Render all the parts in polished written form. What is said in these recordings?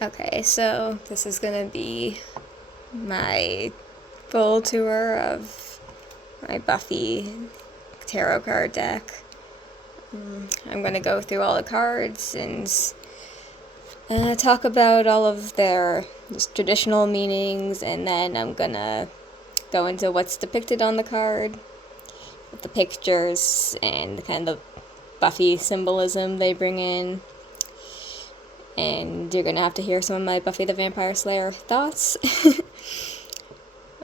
Okay, so this is gonna be my full tour of my Buffy tarot card deck. I'm gonna go through all the cards and talk about all of their just traditional meanings, and then I'm gonna go into what's depicted on the card, with the pictures, and kind of Buffy symbolism they bring in. And you're gonna have to hear some of my Buffy the Vampire Slayer thoughts.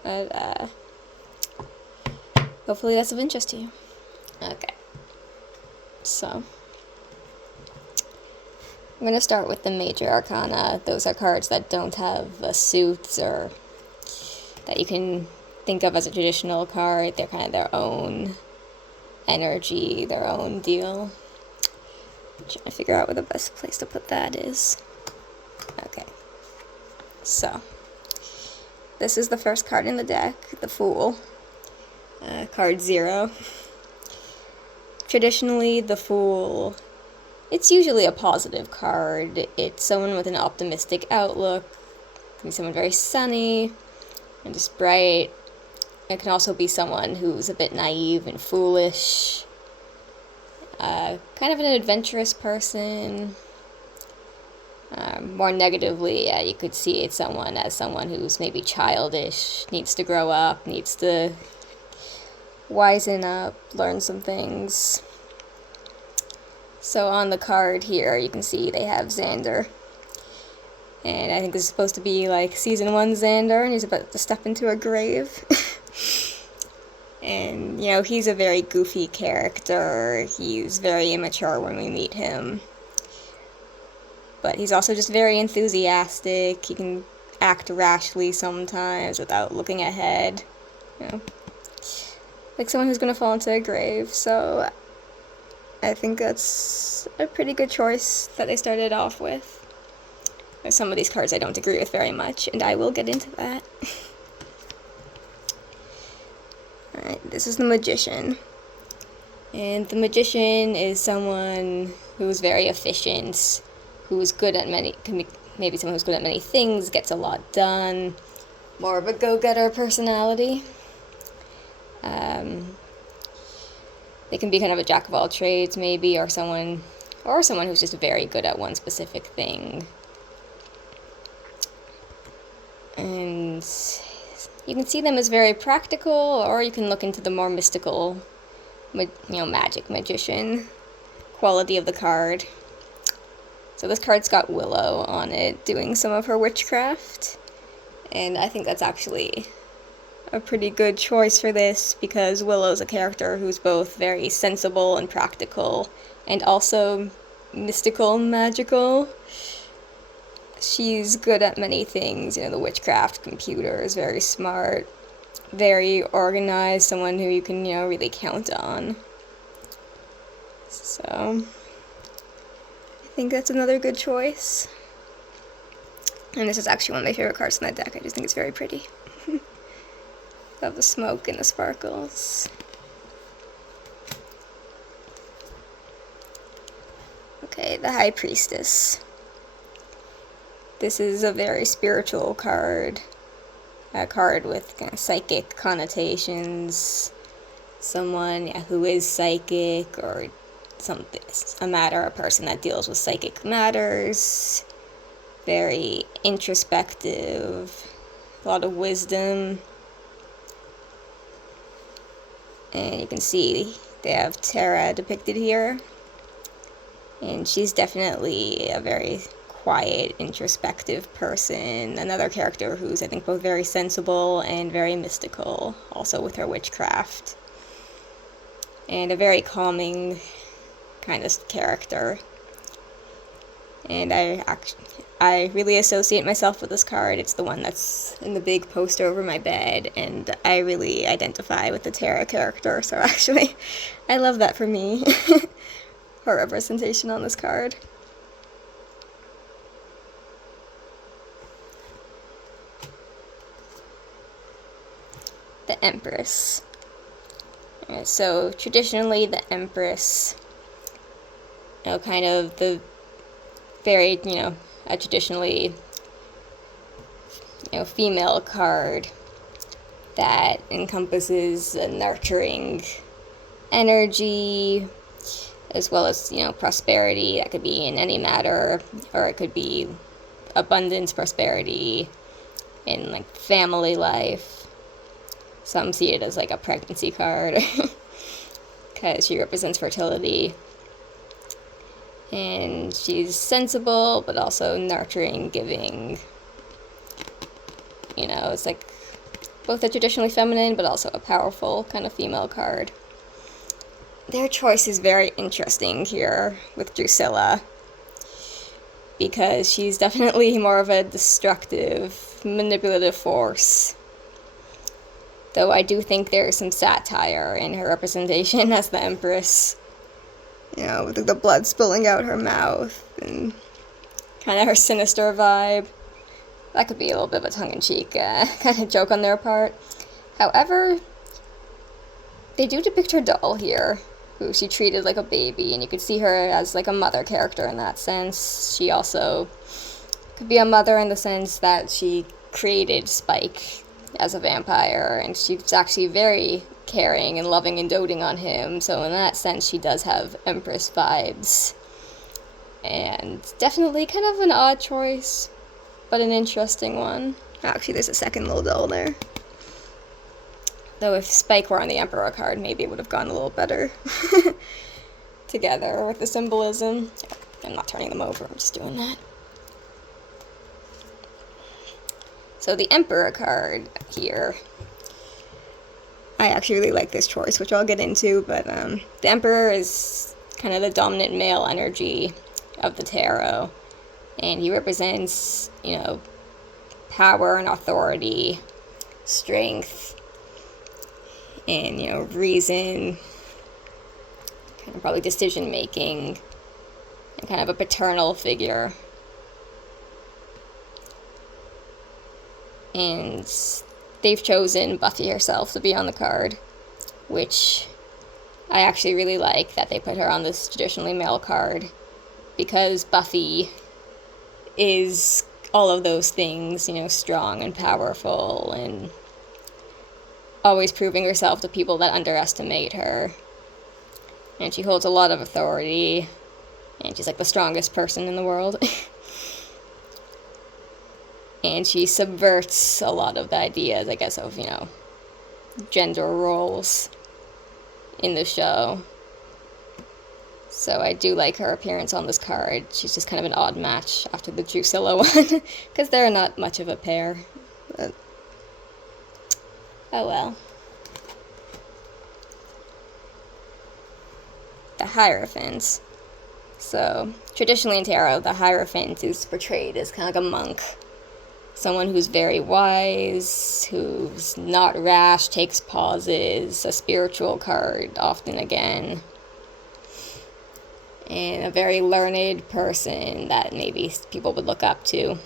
But, hopefully that's of interest to you. Okay. So, I'm gonna start with the major arcana. Those are cards that don't have a suit or that you can think of as a traditional card. They're kind of their own energy, their own deal. I'm trying to figure out where the best place to put that is. Okay. So, this is the first card in the deck, the Fool. Card 0. Traditionally, the Fool, it's usually a positive card. It's someone with an optimistic outlook. It can be someone very sunny and just bright. It can also be someone who's a bit naive and foolish. Kind of an adventurous person. More negatively, you could see it as someone who's maybe childish, needs to grow up, needs to wisen up, learn some things. So on the card here, you can see they have Xander. And I think this is supposed to be like Season 1 Xander, and he's about to step into a grave. And, he's a very goofy character. He's very immature when we meet him. But he's also just very enthusiastic. He can act rashly sometimes without looking ahead. Like someone who's going to fall into a grave. So I think that's a pretty good choice that they started off with. There's some of these cards I don't agree with very much, and I will get into that. Alright, this is the Magician. And the Magician is someone who's very efficient, who's good at maybe someone who's good at many things, gets a lot done, more of a go-getter personality. They can be kind of a jack of all trades, maybe, or someone who's just very good at one specific thing. And you can see them as very practical, or you can look into the more mystical, magic magician quality of the card. So this card's got Willow on it, doing some of her witchcraft. And I think that's actually a pretty good choice for this, because Willow's a character who's both very sensible and practical, and also mystical and magical. She's good at many things, the witchcraft computer is very smart, very organized, someone who you can, really count on. So, I think that's another good choice. And this is actually one of my favorite cards in that deck. I just think it's very pretty. Love the smoke and the sparkles. Okay, the High Priestess. This is a very spiritual card. A card with kind of psychic connotations. Someone who is psychic, or a person that deals with psychic matters. Very introspective. A lot of wisdom. And you can see they have Tara depicted here. And she's definitely a very quiet, introspective person. Another character who's, I think, both very sensible and very mystical, also with her witchcraft. And a very calming kind of character. And I really associate myself with this card. It's the one that's in the big poster over my bed, and I really identify with the Tara character, so actually, I love that for me. Her representation on this card. The Empress. Alright, so traditionally the Empress, kind of the very, traditionally female card that encompasses a nurturing energy, as well as, prosperity. That could be in any matter, or it could be abundance, prosperity, in, like, family life. Some see it as, like, a pregnancy card, because she represents fertility. And she's sensible, but also nurturing, giving. It's, like, both a traditionally feminine, but also a powerful kind of female card. Their choice is very interesting here with Drusilla, because she's definitely more of a destructive, manipulative force. Though I do think there's some satire in her representation as the Empress. With the blood spilling out her mouth, and kind of her sinister vibe. That could be a little bit of a tongue-in-cheek kind of joke on their part. However, they do depict her doll here, who she treated like a baby, and you could see her as, like, a mother character in that sense. She also could be a mother in the sense that she created Spike as a vampire, and she's actually very caring and loving and doting on him, so in that sense she does have Empress vibes. And definitely kind of an odd choice, but an interesting one. Actually, there's a second little doll there. Though if Spike were on the Emperor card, maybe it would have gone a little better together with the symbolism. I'm not turning them over, I'm just doing that. So the Emperor card here, I actually really like this choice, which I'll get into, but the Emperor is kind of the dominant male energy of the tarot, and he represents, power and authority, strength, and, reason, kind of probably decision-making, and kind of a paternal figure. And they've chosen Buffy herself to be on the card, which I actually really like that they put her on this traditionally male card, because Buffy is all of those things, strong and powerful, and always proving herself to people that underestimate her. And she holds a lot of authority, and she's, like, the strongest person in the world. And she subverts a lot of the ideas, I guess, of, gender roles in the show. So I do like her appearance on this card. She's just kind of an odd match after the Drusilla one, because they're not much of a pair. But oh well. The Hierophant. So, traditionally in tarot, the Hierophant is portrayed as kind of like a monk. Someone who's very wise, who's not rash, takes pauses, a spiritual card, often again. And a very learned person that maybe people would look up to.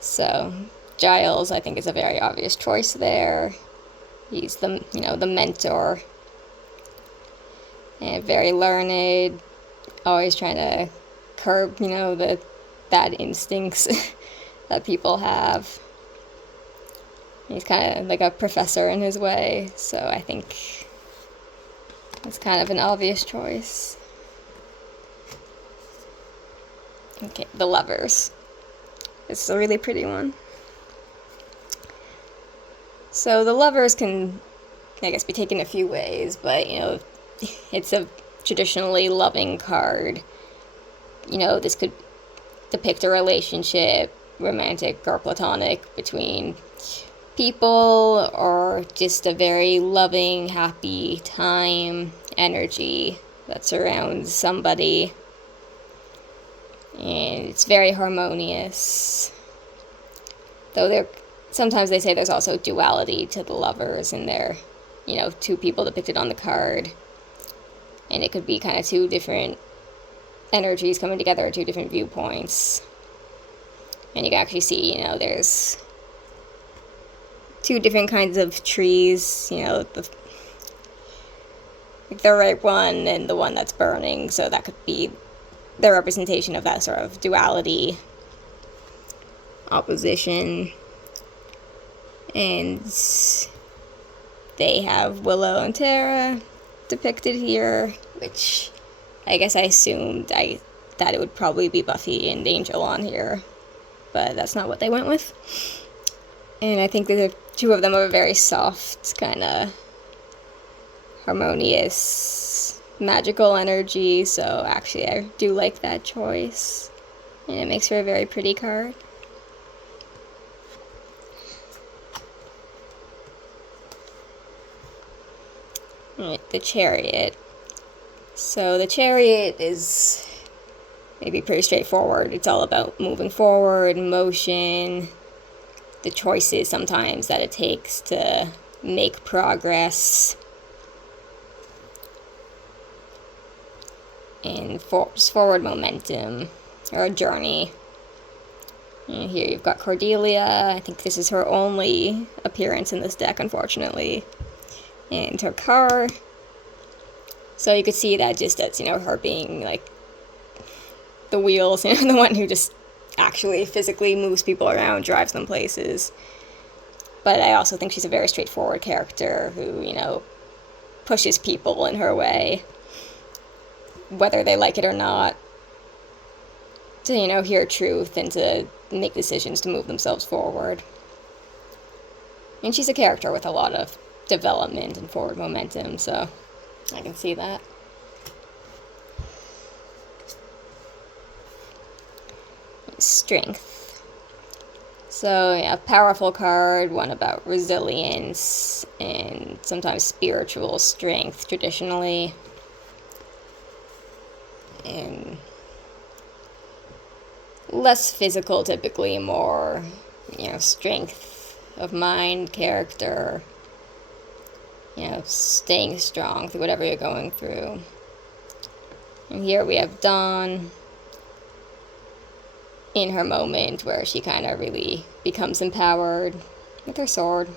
So, Giles, I think, is a very obvious choice there. He's the, the mentor. And very learned, always trying to curb, the bad instincts that people have. He's kind of like a professor in his way, so I think it's kind of an obvious choice. Okay, the Lovers. This is a really pretty one. So the Lovers can, I guess, be taken a few ways, but, it's a traditionally loving card. This could depict a relationship, romantic or platonic, between people, or just a very loving, happy time, energy that surrounds somebody. And it's very harmonious. Though sometimes they say there's also duality to the Lovers, and they're, two people depicted on the card. And it could be kind of two different energies coming together, two different viewpoints. And you can actually see, there's two different kinds of trees, the ripe one and the one that's burning. So that could be the representation of that sort of duality opposition. And they have Willow and Tara depicted here, which I guess I assumed that it would probably be Buffy and Angel on here, but that's not what they went with. And I think that the two of them are very soft, kind of harmonious, magical energy, so actually I do like that choice. And it makes for a very pretty card. Right, the Chariot. So the Chariot is maybe pretty straightforward. It's all about moving forward, motion, the choices sometimes that it takes to make progress, and just forward momentum, or a journey. And here you've got Cordelia. I think this is her only appearance in this deck, unfortunately. And her car. So you could see that just as, her being, like, the wheels, the one who just actually physically moves people around, drives them places. But I also think she's a very straightforward character who, pushes people in her way, whether they like it or not, to, hear truth and to make decisions to move themselves forward. And she's a character with a lot of development and forward momentum, so I can see that. Strength. So, yeah, powerful card, one about resilience and sometimes spiritual strength traditionally. And less physical typically, more, strength of mind, character, staying strong through whatever you're going through. And here we have Dawn in her moment where she kind of really becomes empowered with her sword.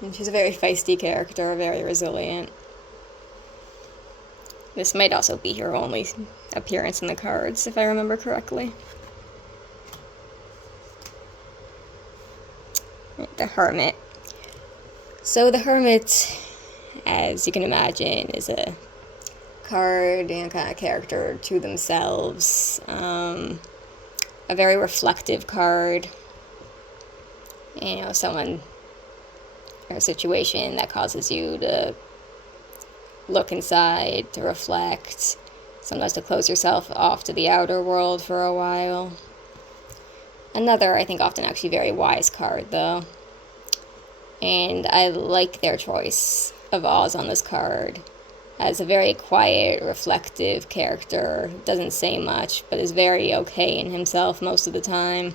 And she's a very feisty character, very resilient. This might also be her only appearance in the cards, if I remember correctly. The Hermit. So the Hermit, as you can imagine, is a card, kind of character to themselves. A very reflective card. Someone or a situation that causes you to look inside, to reflect, sometimes to close yourself off to the outer world for a while. Another, I think, often actually very wise card, though. And I like their choice of Oz on this card. As a very quiet, reflective character, doesn't say much, but is very okay in himself most of the time.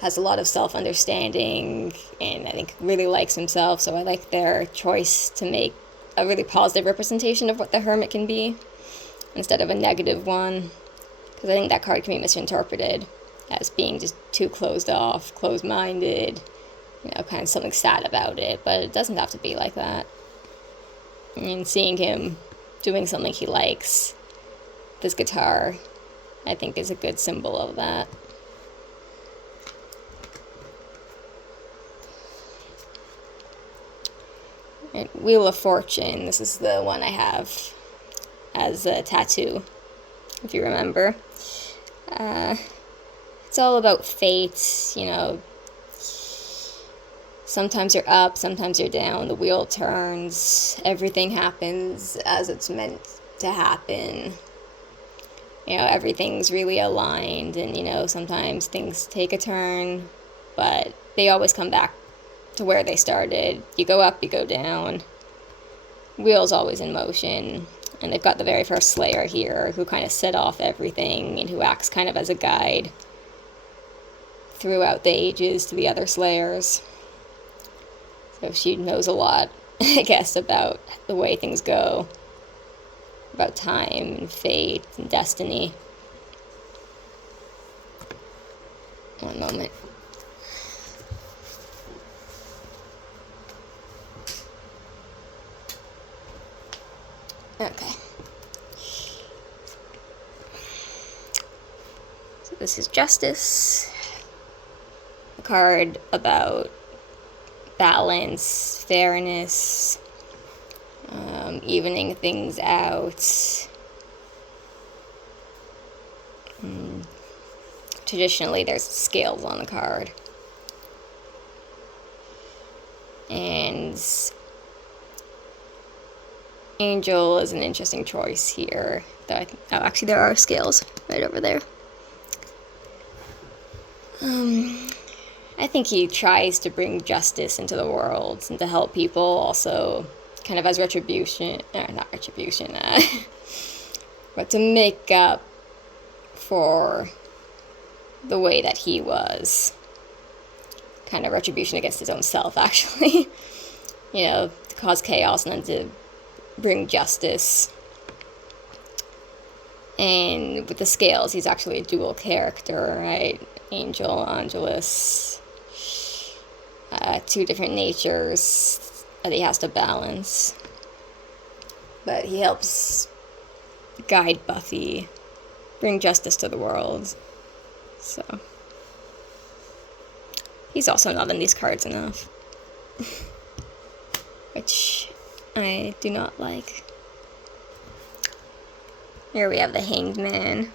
Has a lot of self-understanding, and I think really likes himself, so I like their choice to make a really positive representation of what the Hermit can be, instead of a negative one, because I think that card can be misinterpreted as being just too closed off, closed-minded, kind of something sad about it, but it doesn't have to be like that. I mean, seeing him doing something he likes, this guitar, I think is a good symbol of that. And Wheel of Fortune, this is the one I have as a tattoo, if you remember. It's all about fate, sometimes you're up, sometimes you're down, the wheel turns, everything happens as it's meant to happen. Everything's really aligned, and, sometimes things take a turn, but they always come back to where they started. You go up, you go down. Wheel's always in motion, and they've got the very first Slayer here, who kind of set off everything, and who acts kind of as a guide throughout the ages to the other Slayers. So she knows a lot, I guess, about the way things go, about time and fate and destiny. One moment. Okay. So this is Justice. card about balance, fairness, evening things out. Traditionally, there's scales on the card. And Angel is an interesting choice here. Actually, there are scales right over there. I think he tries to bring justice into the world and to help people, also kind of as retribution, not retribution, but to make up for the way that he was. Kind of retribution against his own self, actually. To cause chaos and then to bring justice. And with the scales, he's actually a dual character, right? Angel, Angelus. Two different natures that he has to balance. But he helps guide Buffy, bring justice to the world. So he's also not in these cards enough. Which I do not like. Here we have the Hanged Man.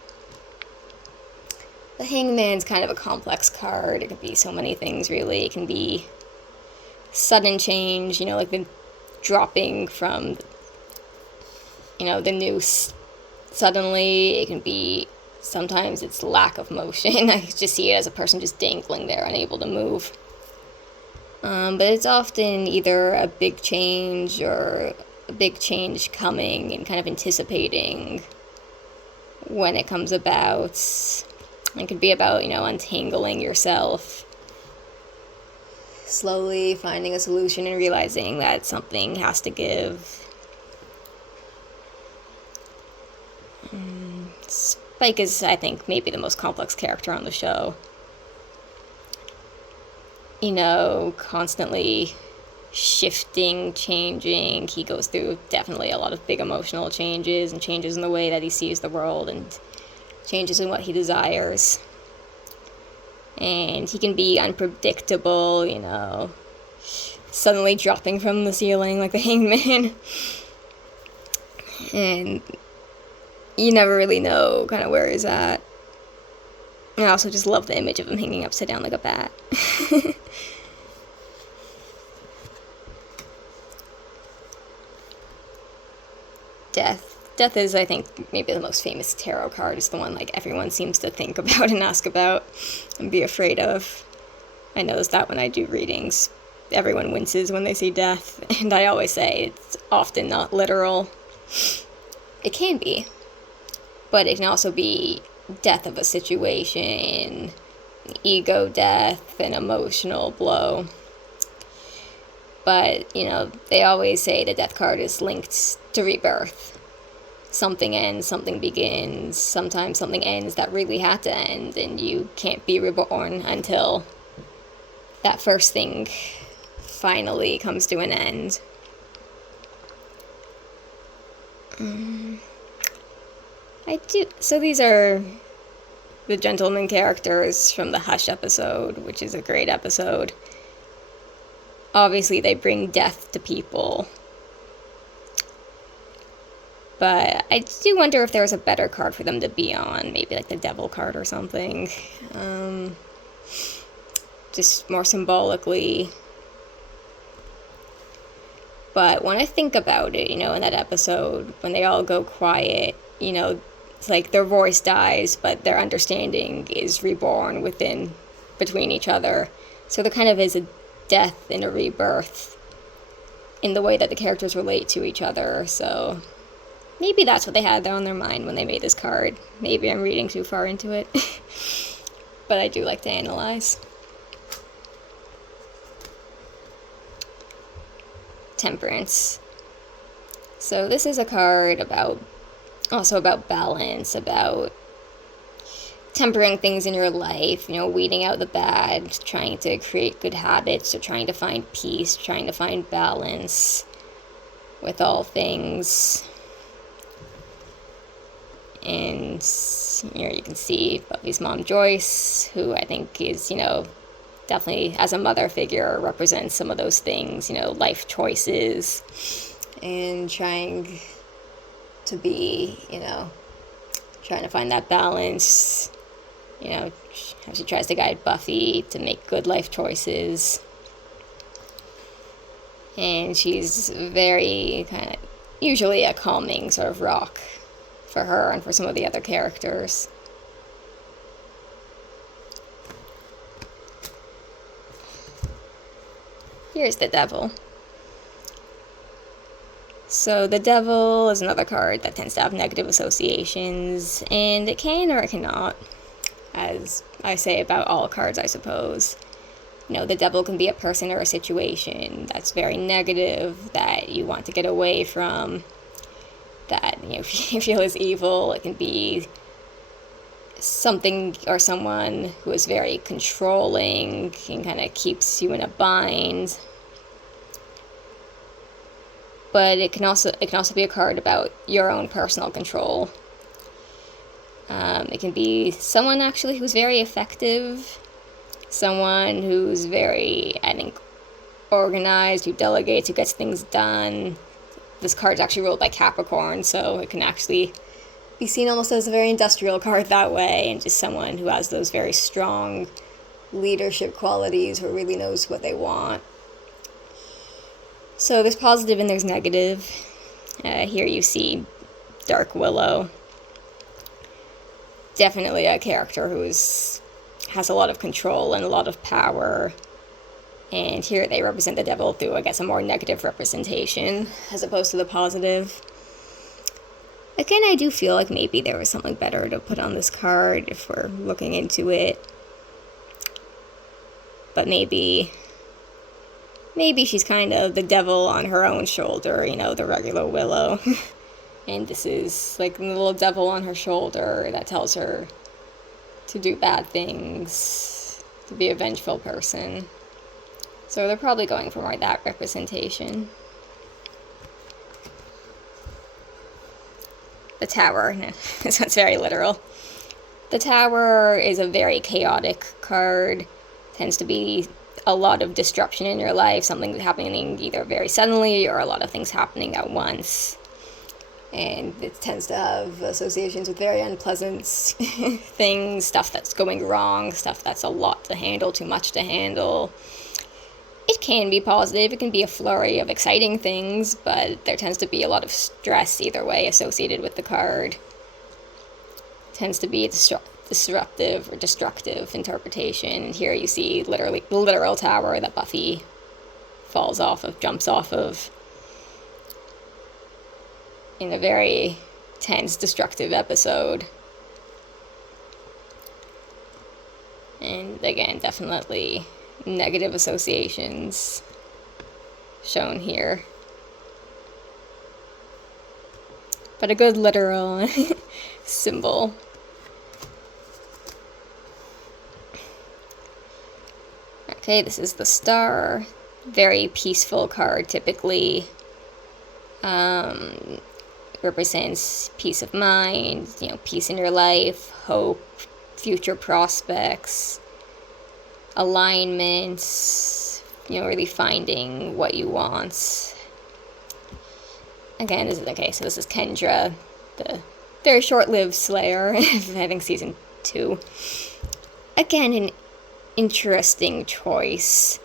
The Hanged Man's kind of a complex card. It could be so many things, really. It can be sudden change, like the dropping from, the noose suddenly. It can be, sometimes it's lack of motion. I just see it as a person just dangling there, unable to move. But it's often either a big change or a big change coming and kind of anticipating when it comes about. It could be about, untangling yourself, slowly finding a solution and realizing that something has to give. Spike is, I think, maybe the most complex character on the show. Constantly shifting, changing. He goes through definitely a lot of big emotional changes and changes in the way that he sees the world and changes in what he desires. And he can be unpredictable, suddenly dropping from the ceiling like the Hanged Man. And you never really know kind of where he's at. And I also just love the image of him hanging upside down like a bat. Death is, I think, maybe the most famous tarot card. It's the one everyone seems to think about and ask about and be afraid of. I notice that when I do readings, everyone winces when they see death, and I always say it's often not literal. It can be, but it can also be death of a situation, ego death, an emotional blow. But, they always say the death card is linked to rebirth. Something ends, something begins. Sometimes something ends that really had to end, and you can't be reborn until that first thing finally comes to an end. So these are the gentleman characters from the Hush episode, which is a great episode. Obviously, they bring death to people. But I do wonder if there's a better card for them to be on. Maybe the Devil card or something. Just more symbolically. But when I think about it, in that episode, when they all go quiet, it's like their voice dies, but their understanding is reborn between each other. So there kind of is a death and a rebirth in the way that the characters relate to each other. So maybe that's what they had there on their mind when they made this card. Maybe I'm reading too far into it. But I do like to analyze. Temperance. So this is a card about balance, about tempering things in your life, weeding out the bad, trying to create good habits, or trying to find peace, trying to find balance with all things. And here you can see Buffy's mom, Joyce, who I think is, definitely, as a mother figure, represents some of those things, life choices, and trying to be, trying to find that balance, how she tries to guide Buffy to make good life choices. And she's very kind of usually a calming sort of rock for her and for some of the other characters. Here's the devil. So the devil is another card that tends to have negative associations, and it can or it cannot, as I say about all cards, I suppose. The devil can be a person or a situation that's very negative, that you want to get away from, that you feel is evil. It can be something or someone who is very controlling and kind of keeps you in a bind. But it can also be a card about your own personal control. It can be someone actually who's very effective, someone who's very, I think, organized, who delegates, who gets things done. This card's actually ruled by Capricorn, so it can actually be seen almost as a very industrial card that way, and just someone who has those very strong leadership qualities, who really knows what they want. So there's positive and there's negative. Here you see Dark Willow. Definitely a character who has a lot of control and a lot of power. And here they represent the devil through, I guess, a more negative representation as opposed to the positive. Again, I do feel like maybe there was something better to put on this card if we're looking into it. But maybe she's kind of the devil on her own shoulder, the regular Willow. And this is like the little devil on her shoulder that tells her to do bad things, to be a vengeful person. So they're probably going for more that representation. The Tower. This one's very literal. The Tower is a very chaotic card. Tends to be a lot of disruption in your life, something happening either very suddenly or a lot of things happening at once. And it tends to have associations with very unpleasant things, stuff that's going wrong, stuff that's a lot to handle, too much to handle. It can be positive, it can be a flurry of exciting things, but there tends to be a lot of stress either way associated with the card. It tends to be a disruptive or destructive interpretation. Here you see literally the literal tower that Buffy falls off of, jumps off of, in a very tense, destructive episode. And again, definitely negative associations shown here. But a good literal symbol. Okay, this is the Star. Very peaceful card, typically. Represents peace of mind, peace in your life, hope, future prospects, alignments, really finding what you want. Again, this is Kendra, the very short-lived Slayer, I think season 2. Again, an interesting choice.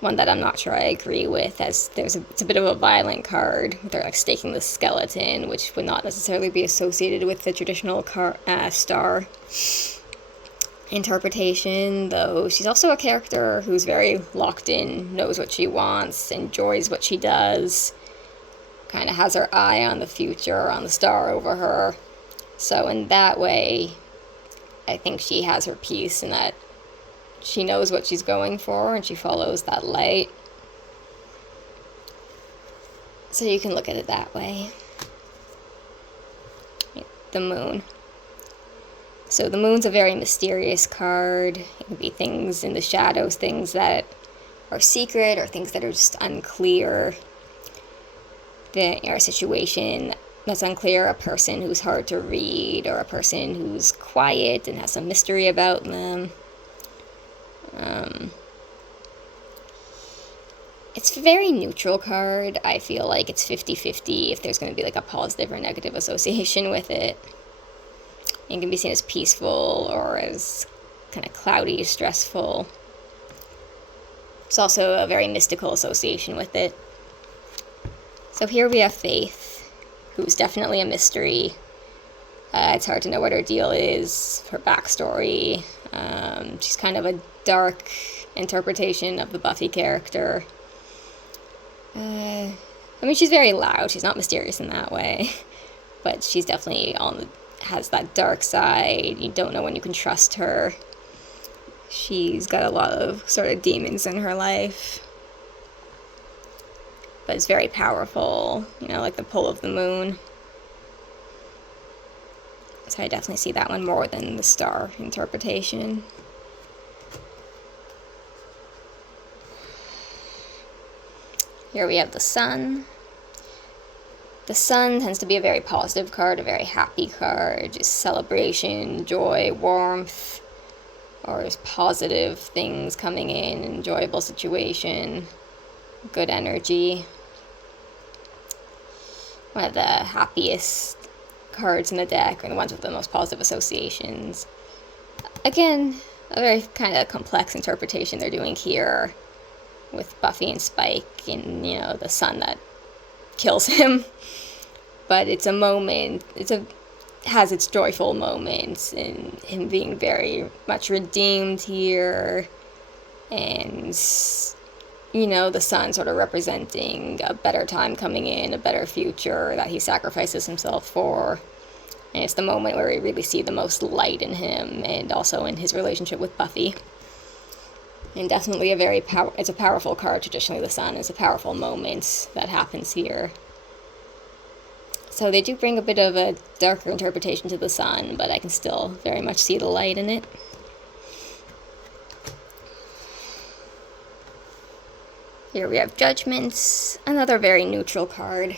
One that I'm not sure I agree with, as it's a bit of a violent card. They're like staking the skeleton, which would not necessarily be associated with the traditional Star interpretation, though she's also a character who's very locked in, knows what she wants, enjoys what she does, kind of has her eye on the future, on the star over her. So in that way, I think she has her peace in that she knows what she's going for and she follows that light. So you can look at it that way. The Moon. So the Moon's a very mysterious card. It can be things in the shadows, things that are secret or things that are just unclear. A situation that's unclear, a person who's hard to read, or a person who's quiet and has some mystery about them. It's a very neutral card. I feel like it's 50-50 if there's going to be like a positive or negative association with it. It can be seen as peaceful or as kind of cloudy, stressful. There's also a very mystical association with it. So here we have Faith, who's definitely a mystery. It's hard to know what her deal is, her backstory. She's kind of a dark interpretation of the Buffy character. I mean, she's very loud. She's not mysterious in that way. But she's definitely has that dark side. You don't know when you can trust her. She's got a lot of sort of demons in her life. But it's very powerful, like the pull of the moon. So I definitely see that one more than the star interpretation. Here we have the sun. The sun tends to be a very positive card, a very happy card, just celebration, joy, warmth, or just positive things coming in, enjoyable situation, good energy. One of the happiest cards in the deck, and the ones with the most positive associations. Again, a very kind of complex interpretation they're doing here with Buffy and Spike and, the sun that kills him. But it's a moment, has its joyful moments, and him being very much redeemed here, and the sun sort of representing a better time coming in, a better future that he sacrifices himself for. And it's the moment where we really see the most light in him, and also in his relationship with Buffy. And definitely it's a powerful card. Traditionally, the sun is a powerful moment that happens here. So they do bring a bit of a darker interpretation to the sun, but I can still very much see the light in it. Here we have Judgments, another very neutral card.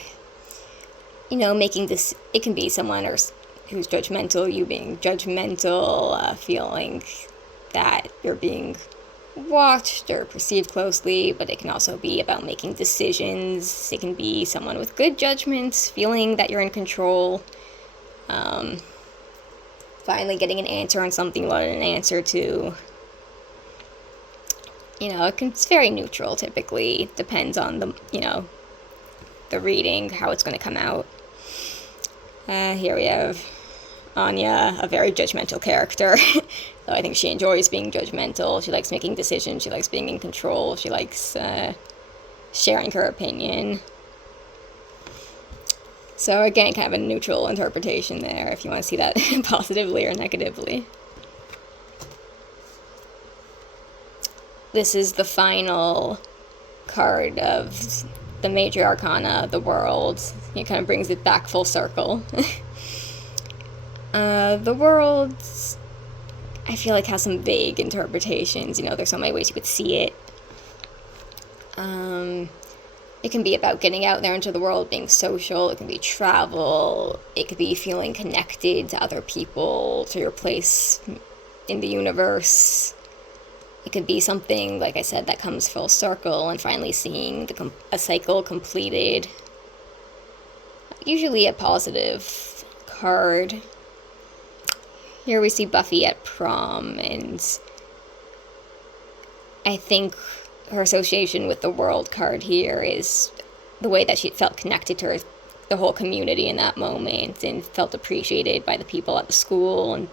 Making this, it can be someone who's judgmental, you being judgmental, feeling that you're being watched or perceived closely, but it can also be about making decisions. It can be someone with good judgment, feeling that you're in control, finally getting an answer on something you wanted an answer to. It's very neutral typically. It depends on the reading, how it's going to come out. Here we have Anya, a very judgmental character. So I think she enjoys being judgmental. She likes making decisions. She likes being in control. She likes sharing her opinion. So again, kind of a neutral interpretation there, if you want to see that positively or negatively. This is the final card of the major arcana, the world. It kind of brings it back full circle. The world, I feel like, has some vague interpretations. There's so many ways you could see it. It can be about getting out there into the world, being social. It can be travel. It could be feeling connected to other people, to your place in the universe. It could be something, like I said, that comes full circle and finally seeing a cycle completed. Usually a positive card. Here we see Buffy at prom, and I think her association with the world card here is the way that she felt connected to the whole community in that moment, and felt appreciated by the people at the school, and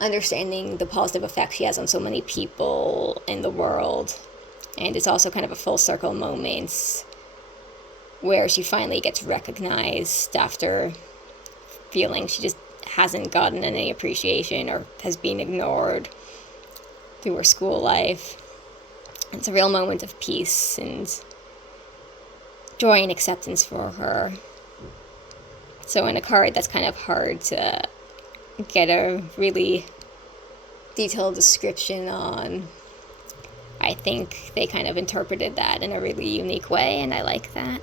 understanding the positive effect she has on so many people in the world. And it's also kind of a full circle moment where she finally gets recognized after feeling she just hasn't gotten any appreciation or has been ignored through her school life. It's a real moment of peace and joy and acceptance for her. So in a card that's kind of hard to get a really detailed description on, I think they kind of interpreted that in a really unique way, and I like that.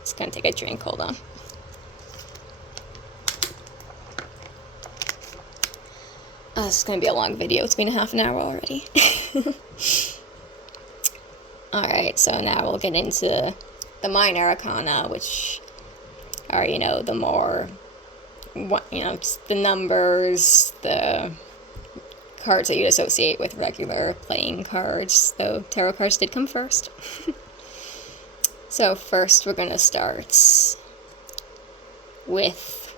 Just gonna take a drink, hold on. This is gonna be a long video. It's been a half an hour already. Alright, so now we'll get into the minor arcana, which are, the more, just the numbers, the cards that you'd associate with regular playing cards, though tarot cards did come first. So first we're going to start with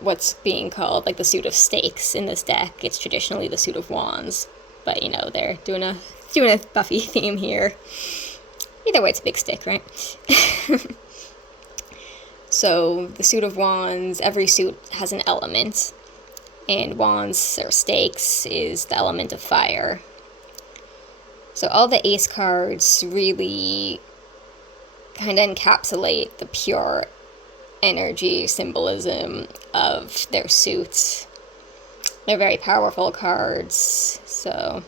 what's being called like the suit of stakes in this deck. It's traditionally the suit of wands, but they're doing a Buffy theme here. Either way, it's a big stick, right? So the suit of wands, every suit has an element, and wands or stakes is the element of fire. So all the ace cards really kind of encapsulate the pure energy symbolism of their suits. They're very powerful cards. So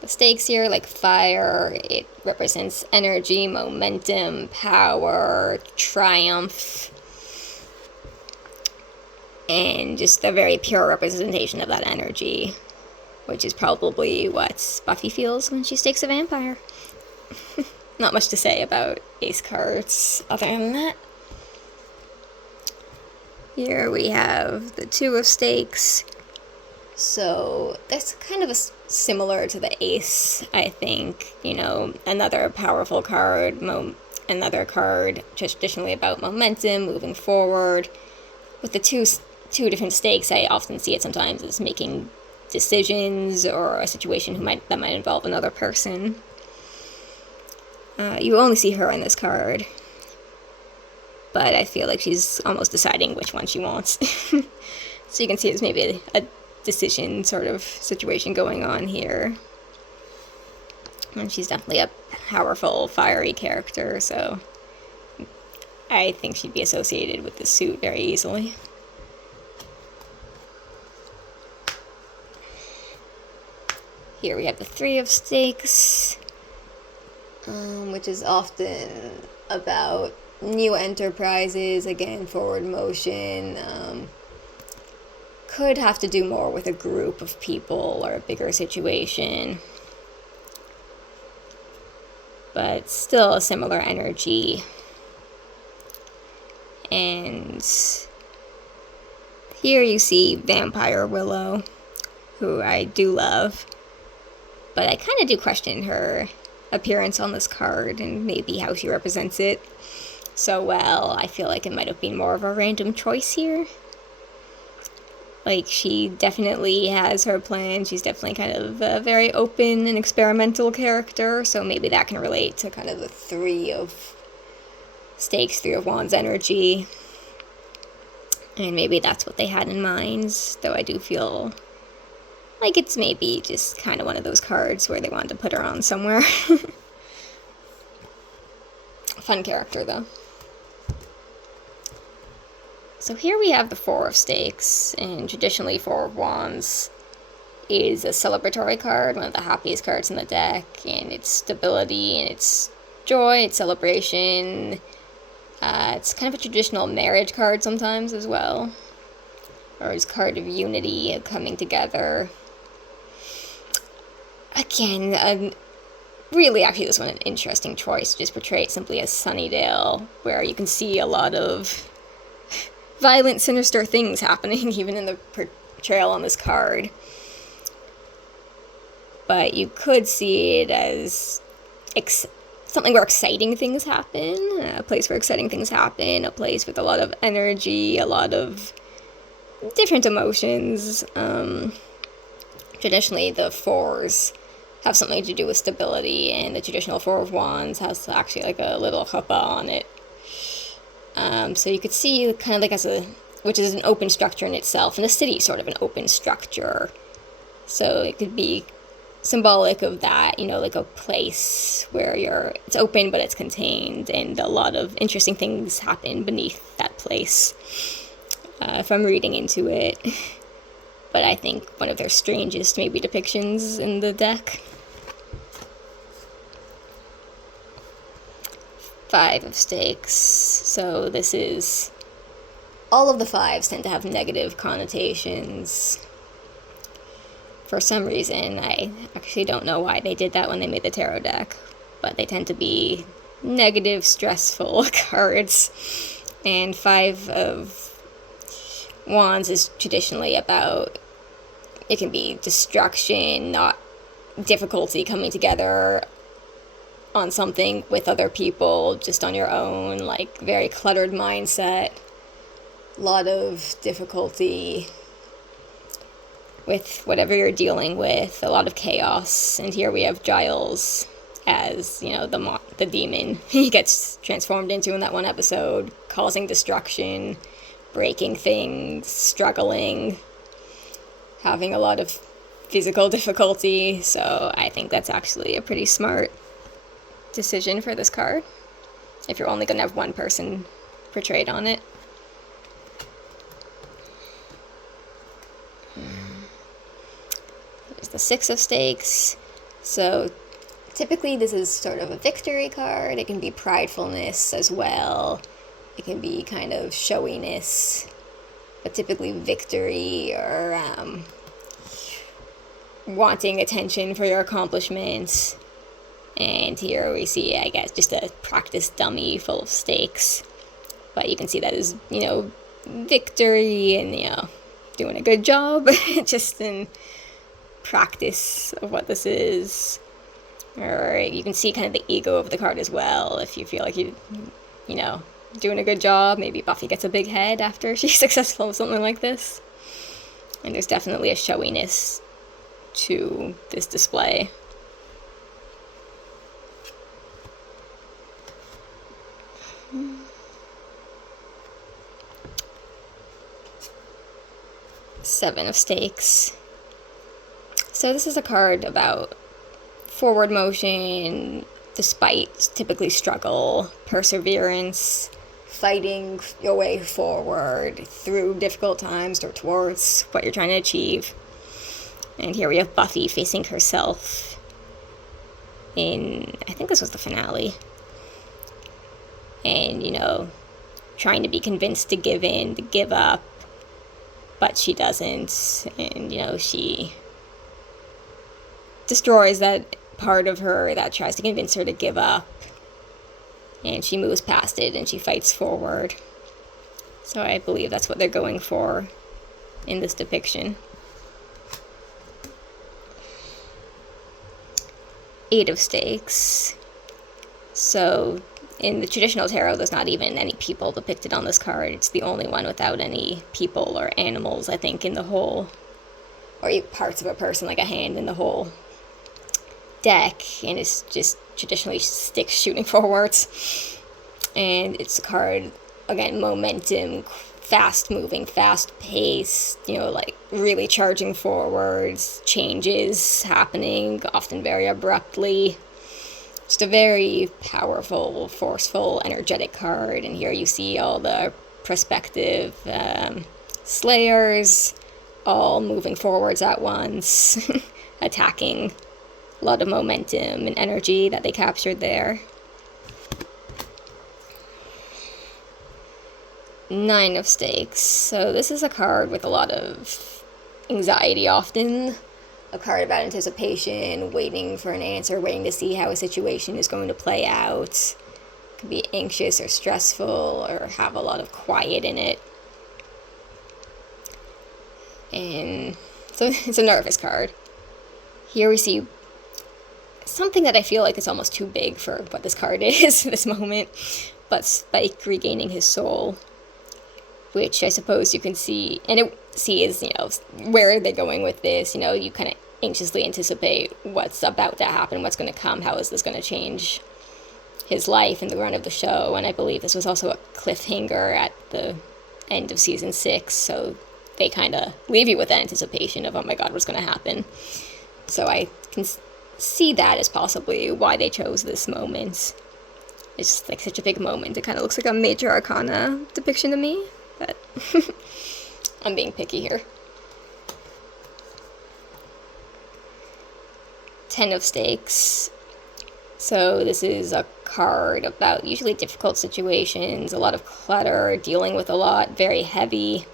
the stakes here, like fire, it represents energy, momentum, power, triumph, and just a very pure representation of that energy, which is probably what Buffy feels when she stakes a vampire. Not much to say about ace cards other than that. Here we have the two of stakes. So that's kind of similar to the ace, I think. Another powerful card, another card traditionally about momentum, moving forward. With the two different stakes, I often see it sometimes as making decisions or a situation that might involve another person. You only see her in this card, but I feel like she's almost deciding which one she wants. So you can see there's maybe a decision sort of situation going on here. And she's definitely a powerful, fiery character, so I think she'd be associated with this suit very easily. Here we have the three of stakes, which is often about new enterprises, again, forward motion. Could have to do more with a group of people or a bigger situation. But still a similar energy. And here you see Vampire Willow, who I do love. But I kind of do question her appearance on this card and maybe how she represents it so well. I feel like it might have been more of a random choice here. Like, she definitely has her plan. She's definitely kind of a very open and experimental character, so maybe that can relate to kind of the three of stakes, three of wands energy. And maybe that's what they had in mind, though I do feel like it's maybe just kind of one of those cards where they wanted to put her on somewhere. Fun character, though. So here we have the Four of Stakes, and traditionally Four of Wands is a celebratory card, one of the happiest cards in the deck, and it's stability, and it's joy, it's celebration. It's kind of a traditional marriage card sometimes as well, or it's a card of unity, of coming together. Again, really, actually, this one an interesting choice, just portray it simply as Sunnydale, where you can see a lot of violent, sinister things happening, even in the portrayal on this card. But you could see it as something where exciting things happen, a place where exciting things happen, a place with a lot of energy, a lot of different emotions. Traditionally, the fours have something to do with stability, and the traditional Four of Wands has actually like a little chuppah on it. So you could see kind of like which is an open structure in itself, and the city is sort of an open structure. So it could be symbolic of that, like a place where it's open but it's contained, and a lot of interesting things happen beneath that place, if I'm reading into it. But I think one of their strangest maybe depictions in the deck. Five of Stakes. So this is, all of the fives tend to have negative connotations. For some reason, I actually don't know why they did that when they made the tarot deck. but they tend to be negative, stressful cards. And Five of Wands is traditionally about, it can be destruction, not difficulty coming together on something with other people, just on your own, like very cluttered mindset, a lot of difficulty with whatever you're dealing with, a lot of chaos. And here we have Giles as, the demon he gets transformed into in that one episode, causing destruction, breaking things, struggling, having a lot of physical difficulty. So I think that's actually a pretty smart decision for this card, if you're only going to have one person portrayed on it. There's the Six of Stakes. So typically this is sort of a victory card. It can be pridefulness as well. It can be kind of showiness, but typically victory or wanting attention for your accomplishments. And here we see, I guess, just a practice dummy full of stakes. But you can see that is, victory and, doing a good job just in practice of what this is. Or you can see kind of the ego of the card as well. If you feel like you doing a good job, maybe Buffy gets a big head after she's successful with something like this. And there's definitely a showiness to this display. Seven of Stakes. So this is a card about forward motion, despite typically struggle, perseverance, fighting your way forward through difficult times or towards what you're trying to achieve. And here we have Buffy facing herself in, I think this was the finale. And, trying to be convinced to give in, to give up, but she doesn't. And, she destroys that part of her that tries to convince her to give up. And she moves past it and she fights forward. So I believe that's what they're going for in this depiction. Eight of Stakes. So in the traditional tarot, there's not even any people depicted on this card. It's the only one without any people or animals, I think, in the whole, or parts of a person, like a hand in the whole deck. And it's just traditionally sticks shooting forwards. And it's a card, again, momentum, fast moving, fast paced, like really charging forwards, changes happening, often very abruptly. Just a very powerful, forceful, energetic card. And here you see all the prospective slayers all moving forwards at once, attacking. A lot of momentum and energy that they captured there. Nine of Stakes. So this is a card with a lot of anxiety often. A card about anticipation, waiting for an answer, waiting to see how a situation is going to play out. It could be anxious or stressful or have a lot of quiet in it. And so it's a nervous card. Here we see something that I feel like is almost too big for what this card is at this moment, but Spike regaining his soul, which I suppose you can see, and it is, where are they going with this? You kind of anxiously anticipate what's about to happen, what's going to come, how is this going to change his life in the run of the show. And I believe this was also a cliffhanger at the end of season 6, so they kind of leave you with that anticipation of, oh my god, what's going to happen. So I can see that as possibly why they chose this moment. It's just like such a big moment. It kind of looks like a major arcana depiction to me, but I'm being picky here. 10 of Stakes. So this is a card about usually difficult situations, a lot of clutter, dealing with a lot, very heavy,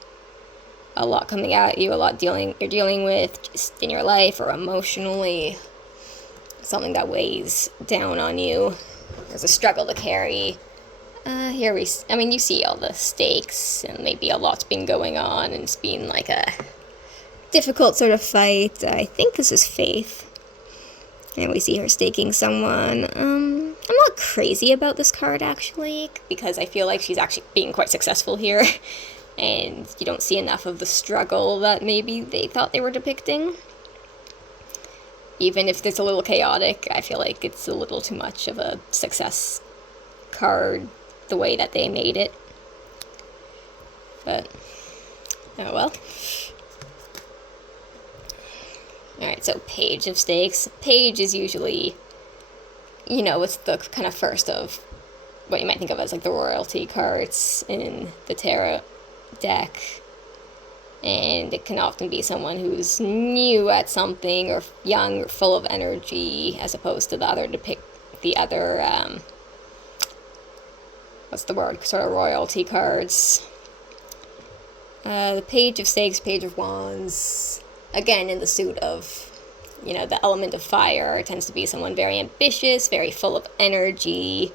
a lot coming at you, a lot you're dealing with just in your life or emotionally. something that weighs down on you. There's a struggle to carry. You see all the stakes, and maybe a lot's been going on, and it's been like a difficult sort of fight. I think this is Faith. And we see her staking someone. I'm not crazy about this card, actually, because I feel like she's actually being quite successful here. And you don't see enough of the struggle that maybe they thought they were depicting. Even if it's a little chaotic, I feel like it's a little too much of a success card the way that they made it. But, oh well. Alright, so Page of Stakes. Page is usually, it's the kind of first of what you might think of as like the royalty cards in the tarot deck. And it can often be someone who's new at something or young or full of energy, as opposed to the other sort of royalty cards. The Page of Stakes, Page of Wands, again in the suit of, the element of fire, tends to be someone very ambitious, very full of energy,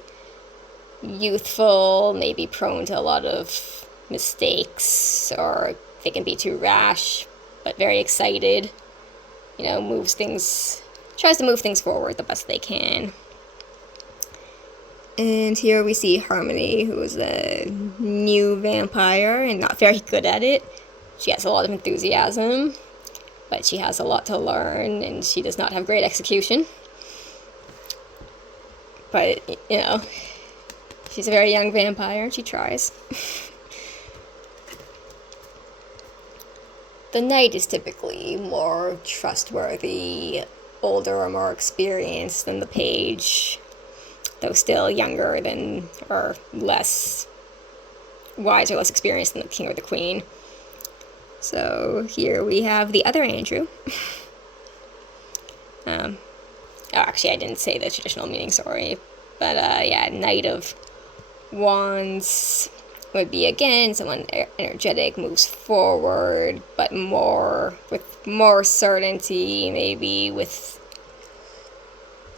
youthful, maybe prone to a lot of mistakes, or they can be too rash, but very excited, tries to move things forward the best they can. And here we see Harmony, who is a new vampire and not very good at it. She has a lot of enthusiasm, but she has a lot to learn, and she does not have great execution. But, she's a very young vampire, and she tries. The knight is typically more trustworthy, older or more experienced than the page, though still younger than, or less wise or less experienced than the king or the queen. So here we have the other Andrew. Actually, I didn't say the traditional meaning, sorry. But, Knight of Wands would be, again, someone energetic, moves forward, but with more certainty, maybe with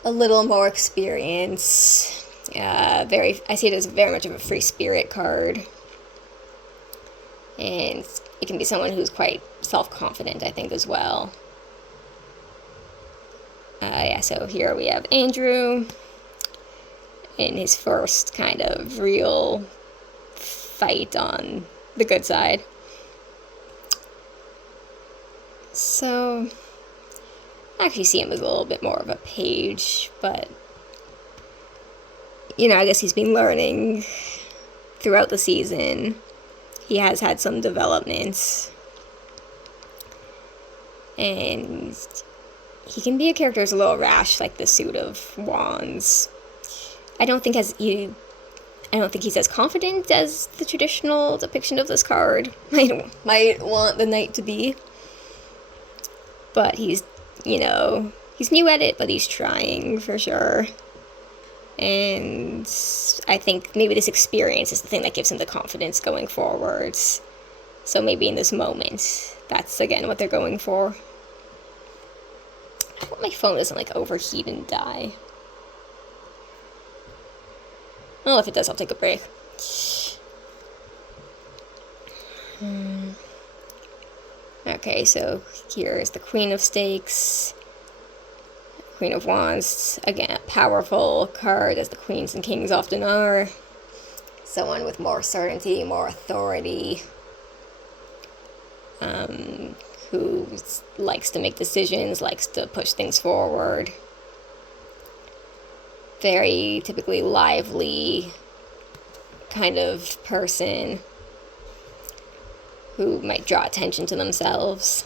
a little more experience. I see it as very much of a free spirit card. And it can be someone who's quite self-confident, I think, as well. So here we have Andrew in his first kind of real fight on the good side. So I actually see him as a little bit more of a page, but I guess he's been learning throughout the season. He has had some development, and he can be a character who's a little rash, like the suit of Wands. I don't think he's as confident as the traditional depiction of this card might want the knight to be. But he's new at it, but he's trying for sure. And I think maybe this experience is the thing that gives him the confidence going forwards. So maybe in this moment, that's again what they're going for. I hope my phone doesn't overheat and die. Well, if it does, I'll take a break. Okay, so here's the Queen of Stakes. Queen of Wands, again, a powerful card, as the queens and kings often are. Someone with more certainty, more authority, who likes to make decisions, likes to push things forward. Very typically lively kind of person who might draw attention to themselves.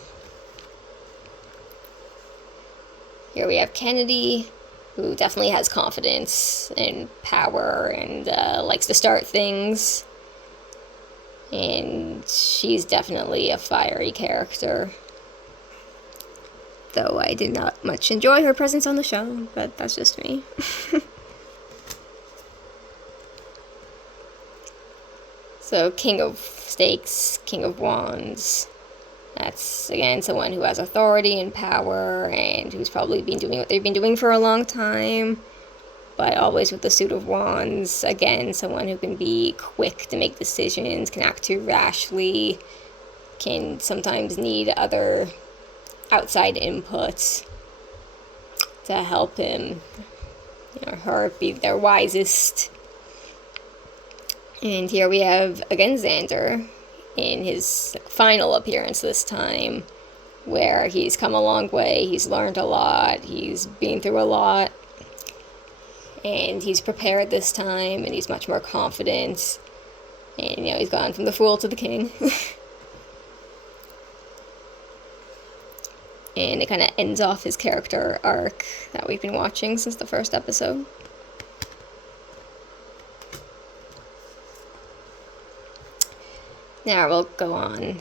Here we have Kennedy, who definitely has confidence and power and likes to start things. And she's definitely a fiery character. Though I did not much enjoy her presence on the show, but that's just me. So, King of Stakes, King of Wands. That's, again, someone who has authority and power and who's probably been doing what they've been doing for a long time, but always with the suit of wands. Again, someone who can be quick to make decisions, can act too rashly, can sometimes need other outside inputs to help him, her be their wisest. And here we have, again, Xander in his final appearance this time, where he's come a long way, he's learned a lot, he's been through a lot, and he's prepared this time, and he's much more confident, and, he's gone from the fool to the king. And it kind of ends off his character arc that we've been watching since the first episode. Now we'll go on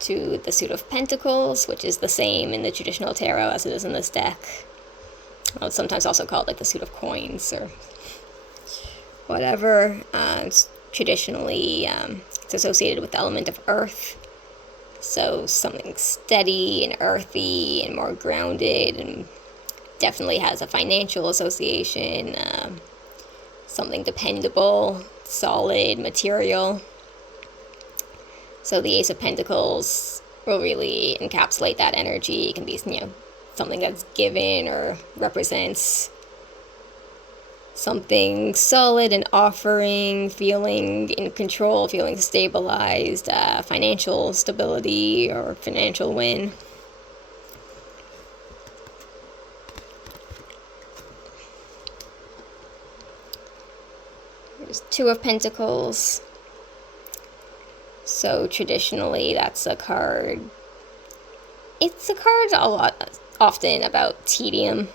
to the Suit of Pentacles, which is the same in the traditional tarot as it is in this deck. Well, it's sometimes also called like the Suit of Coins or whatever. It's traditionally it's associated with the element of earth. So something steady and earthy and more grounded, and definitely has a financial association, something dependable, solid, material. So the Ace of Pentacles will really encapsulate that energy. It can be, something that's given or represents something solid and offering, feeling in control, feeling stabilized, financial stability or financial win. There's Two of Pentacles. So traditionally, that's a card. It's a card often about tedium.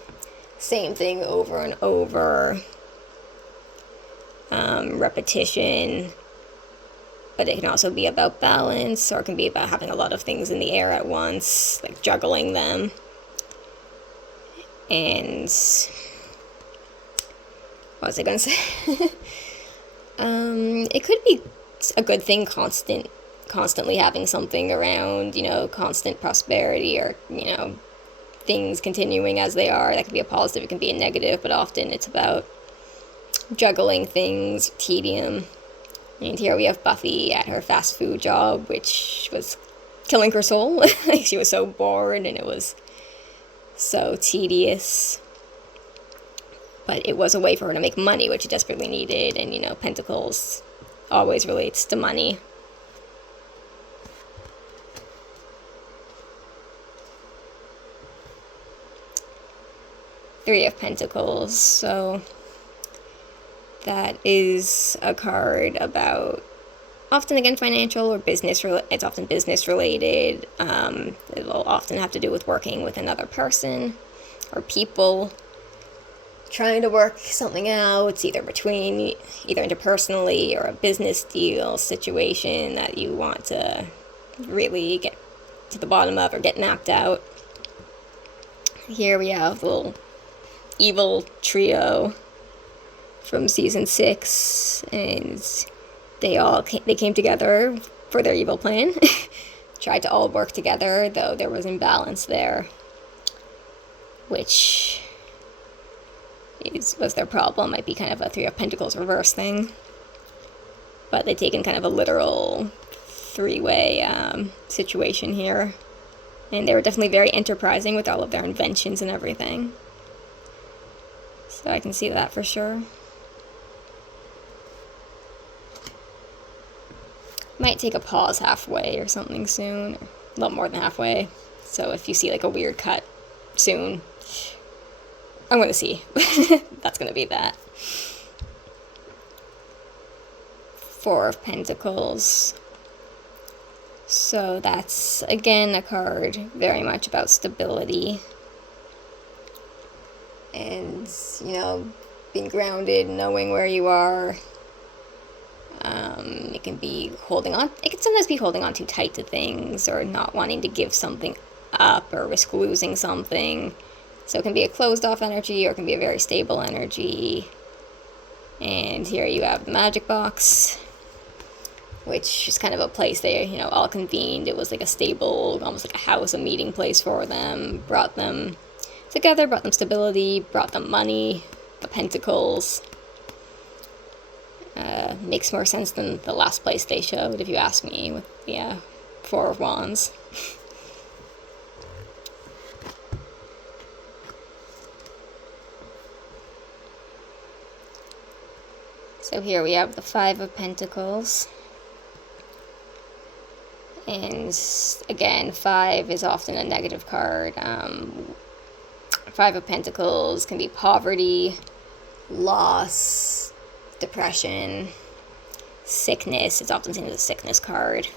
Same thing over and over. Repetition. But it can also be about balance, or it can be about having a lot of things in the air at once, like juggling them. And what was I going to say? It could be a good thing constantly having something around, constant prosperity, or, things continuing as they are. That could be a positive, it can be a negative, but often it's about juggling things, tedium. And here we have Buffy at her fast food job, which was killing her soul. She was so bored and it was so tedious. But it was a way for her to make money, which she desperately needed. And, Pentacles always relates to money. Three of Pentacles. So that is a card about, often again, financial or business. It's often business related. It will often have to do with working with another person or people, trying to work something out, either interpersonally or a business deal situation that you want to really get to the bottom of or get mapped out. Here we have a little evil trio from season 6, and they came together for their evil plan. Tried to all work together, though there was imbalance there, which was their problem. Might be kind of a Three of Pentacles reverse thing, but they taken kind of a literal three-way situation here, and they were definitely very enterprising with all of their inventions and everything. So I can see that for sure. Might take a pause halfway or something soon, or a little more than halfway. So if you see like a weird cut soon, I'm going to see. That's going to be that. Four of Pentacles. So that's, again, a card very much about stability. And, being grounded, knowing where you are. It can sometimes be holding on too tight to things, or not wanting to give something up, or risk losing something. So it can be a closed-off energy, or it can be a very stable energy. And here you have the magic box. which is kind of a place they, all convened. It was like a stable, almost like a house, a meeting place for them, brought them together, brought them stability, brought them money, the pentacles. Makes more sense than the last place they showed, if you ask me, with the Four of Wands. So here we have the Five of Pentacles. And again, 5 is often a negative card. 5 of Pentacles can be poverty, loss, depression, sickness. It's often seen as a sickness card.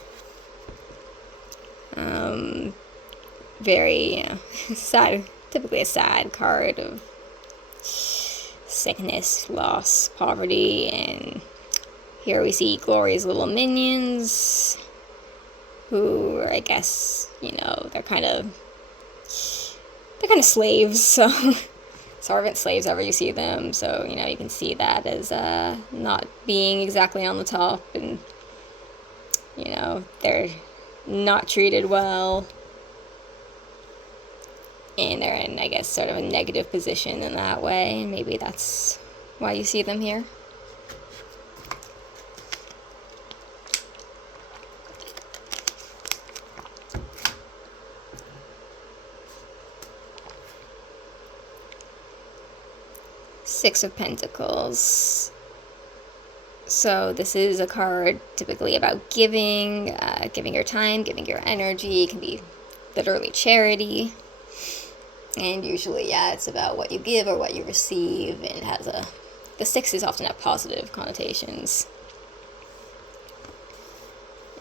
Very sad, typically a sad card of sickness, loss, poverty. And here we see Glory's little minions, who I guess, they're kind of slaves, so servant slaves ever you see them, so you can see that as not being exactly on the top, and they're not treated well, and they're in, I guess, sort of a negative position in that way, and maybe that's why you see them here. Six of Pentacles. So this is a card typically about giving, giving your time, giving your energy. It can be literally charity. And usually, it's about what you give or what you receive. And it has the sixes often have positive connotations.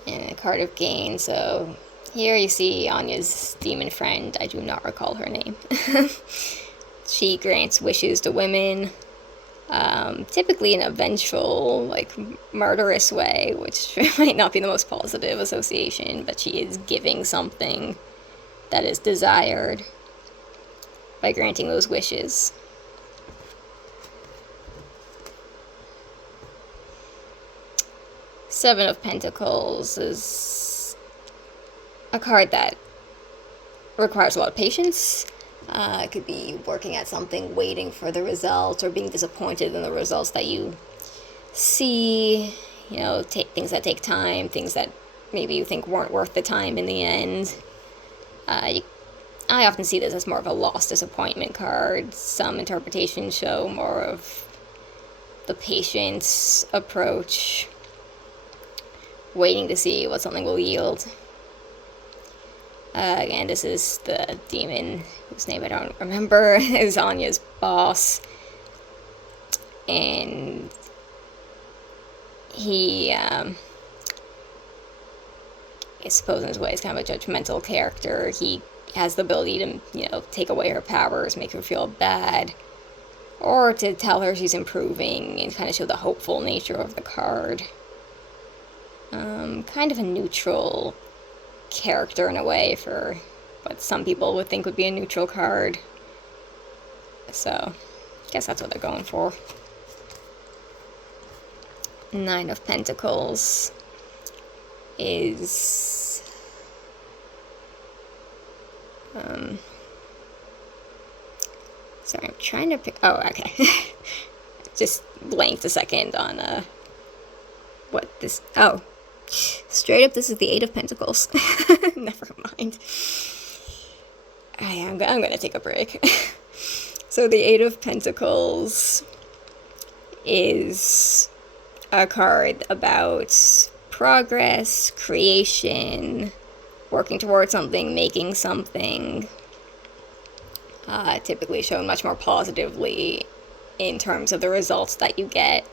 And a card of gain. So here you see Anya's demon friend. I do not recall her name. She grants wishes to women, typically in a vengeful, murderous way, which might not be the most positive association, but she is giving something that is desired by granting those wishes. Seven of Pentacles is a card that requires a lot of patience. It could be working at something, waiting for the results, or being disappointed in the results that you see. Things that take time, things that maybe you think weren't worth the time in the end. I often see this as more of a lost disappointment card. Some interpretations show more of the patience approach, waiting to see what something will yield. Again, this is the demon whose name I don't remember, is Anya's boss. And he, I suppose in his way, is kind of a judgmental character. He has the ability to, take away her powers, make her feel bad, or to tell her she's improving and kind of show the hopeful nature of the card. Kind of a neutral character in a way for what some people would think would be a neutral card. So, I guess that's what they're going for. Nine of Pentacles is sorry, I'm trying to pick. Oh, okay. Just blanked a second on what this. Oh, straight up, this is the Eight of Pentacles. Never mind. I'm gonna take a break. So the Eight of Pentacles is a card about progress, creation, working towards something, making something. Typically shown much more positively in terms of the results that you get.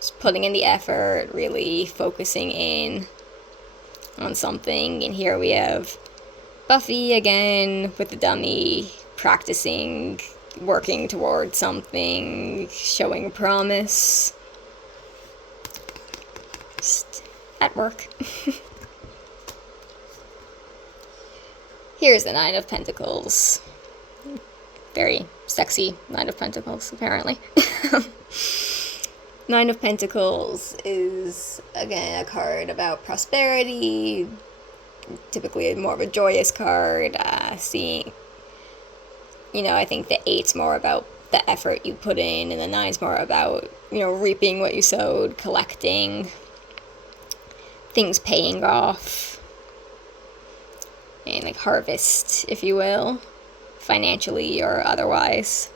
Just putting in the effort, really focusing in on something. And here we have Buffy again with the dummy, practicing, working towards something, showing promise. Just at work. Here's the Nine of Pentacles. Very sexy Nine of Pentacles, apparently. Nine of Pentacles is, again, a card about prosperity, typically more of a joyous card. Seeing, I think the eight's more about the effort you put in, and the nine's more about, reaping what you sowed, collecting, things paying off, and like harvest, if you will, financially or otherwise.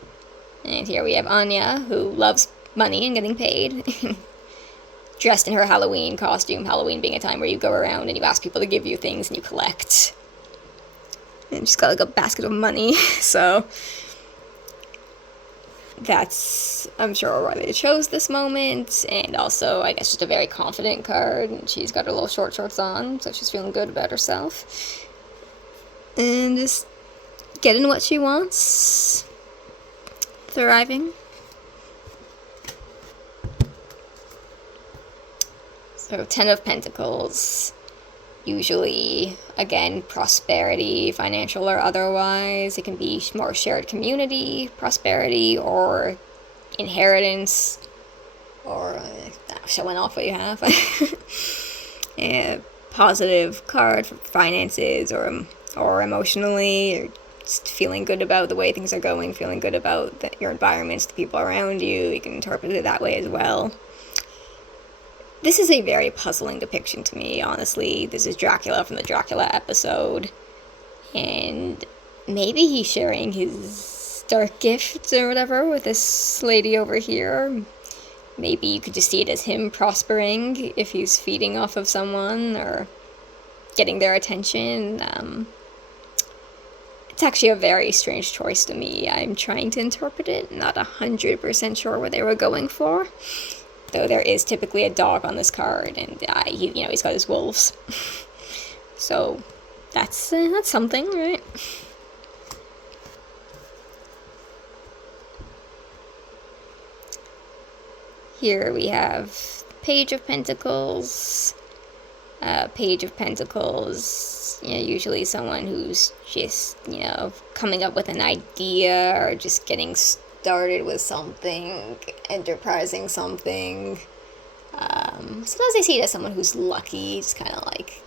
And here we have Anya, who loves money and getting paid, dressed in her Halloween costume, Halloween being a time where you go around and you ask people to give you things and you collect. And she's got like a basket of money, so that's, I'm sure, why they chose this moment. And also, I guess, just a very confident card. And she's got her little short shorts on, so she's feeling good about herself. And just getting what she wants. Thriving. So, Ten of Pentacles. Usually, again, prosperity, financial or otherwise. It can be more shared community, prosperity, or inheritance, or showing off what you have. A positive card for finances, or emotionally, or just feeling good about the way things are going, feeling good about your environments, the people around you. You can interpret it that way as well. This is a very puzzling depiction to me, honestly. This is Dracula from the Dracula episode. And maybe he's sharing his dark gifts or whatever with this lady over here. Maybe you could just see it as him prospering if he's feeding off of someone or getting their attention. It's actually a very strange choice to me. I'm trying to interpret it, not 100% sure what they were going for. Though there is typically a dog on this card, and he's got his wolves. So that's something, right? Here we have Page of Pentacles. Page of Pentacles, usually someone who's just, coming up with an idea or just getting started with something, enterprising something. Sometimes I see it as someone who's lucky, just kind of like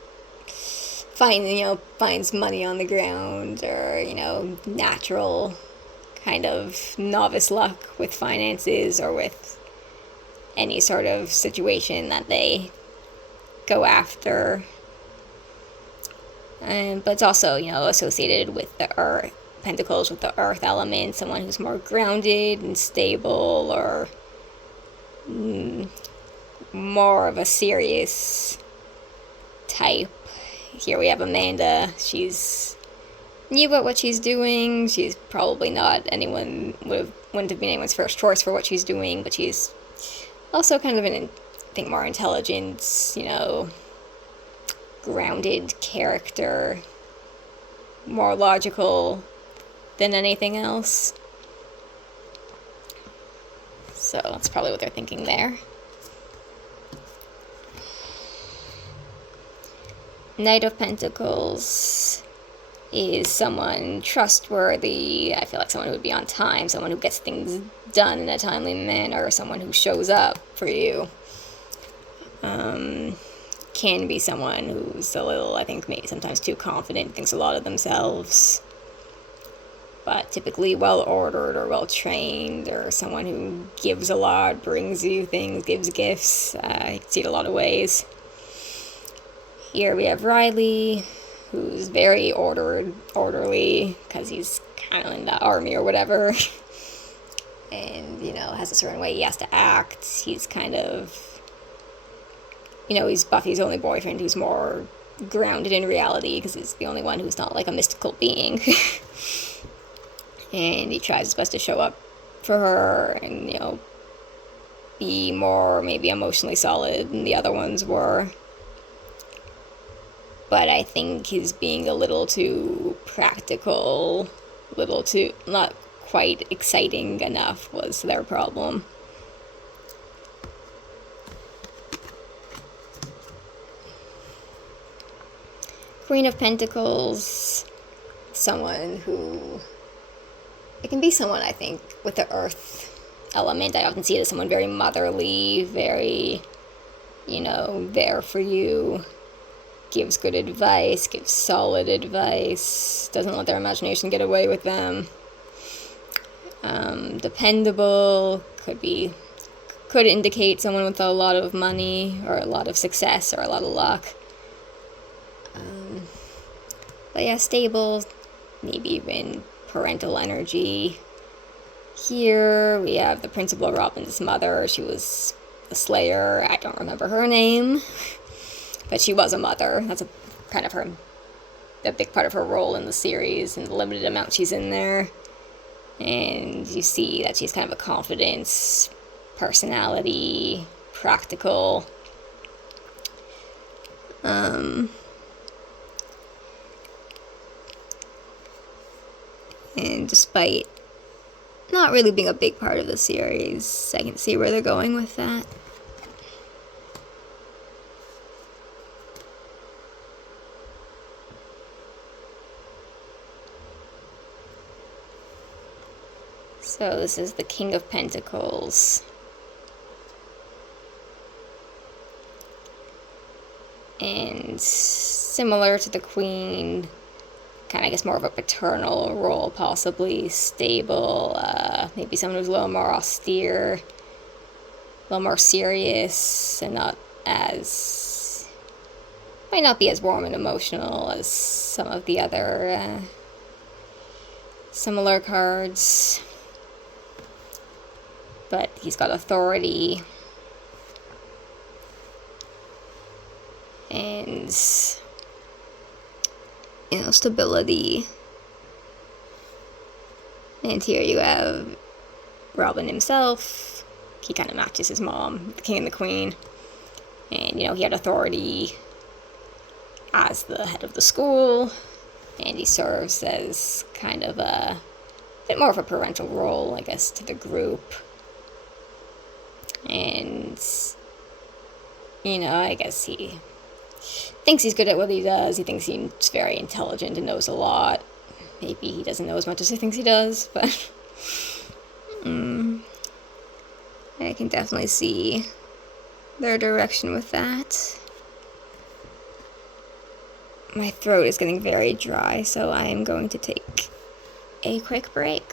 finds money on the ground, or natural kind of novice luck with finances or with any sort of situation that they go after. But it's also associated with the earth. Pentacles with the earth element, someone who's more grounded and stable, or more of a serious type. Here we have Amanda. She's new about what she's doing. She's probably not wouldn't have been anyone's first choice for what she's doing, but she's also kind of more intelligent, grounded character, more logical than anything else. So that's probably what they're thinking there. Knight of Pentacles is someone trustworthy. I feel like someone who would be on time, someone who gets things done in a timely manner, someone who shows up for you. Can be someone who's a little, I think, maybe sometimes too confident, thinks a lot of themselves, but typically well-ordered or well-trained, or someone who gives a lot, brings you things, gives gifts. I can see it a lot of ways. Here we have Riley, who's very orderly, because he's kind of in the army or whatever, and, has a certain way he has to act. He's kind of, he's Buffy's only boyfriend who's more grounded in reality, because he's the only one who's not like a mystical being. And he tries his best to show up for her and, be more maybe emotionally solid than the other ones were. But I think he's being a little too practical, not quite exciting enough was their problem. Queen of Pentacles, someone who, it can be someone, I think, with the earth element. I often see it as someone very motherly, very, there for you, gives good advice, gives solid advice, doesn't let their imagination get away with them. Dependable, could indicate someone with a lot of money, or a lot of success, or a lot of luck. But yeah, stable, maybe even parental energy. Here we have the principal, Robin's mother. She was a slayer. I don't remember her name, but she was a mother. That's a big part of her role in the series, and the limited amount she's in there. And you see that she's kind of a confidence, personality, practical. And despite not really being a big part of the series, I can see where they're going with that. So this is the King of Pentacles. And similar to the Queen, kind of, I guess, more of a paternal role, possibly. Stable, maybe someone who's a little more austere, a little more serious, and might not be as warm and emotional as some of the other similar cards. But he's got authority and, stability. And here you have Robin himself. He kind of matches his mom, the King and the Queen. And, he had authority as the head of the school. And he serves as kind of a bit more of a parental role, I guess, to the group. And, I guess he thinks he's good at what he does. He thinks he's very intelligent and knows a lot. Maybe he doesn't know as much as he thinks he does, but I can definitely see their direction with that. My throat is getting very dry, so I am going to take a quick break.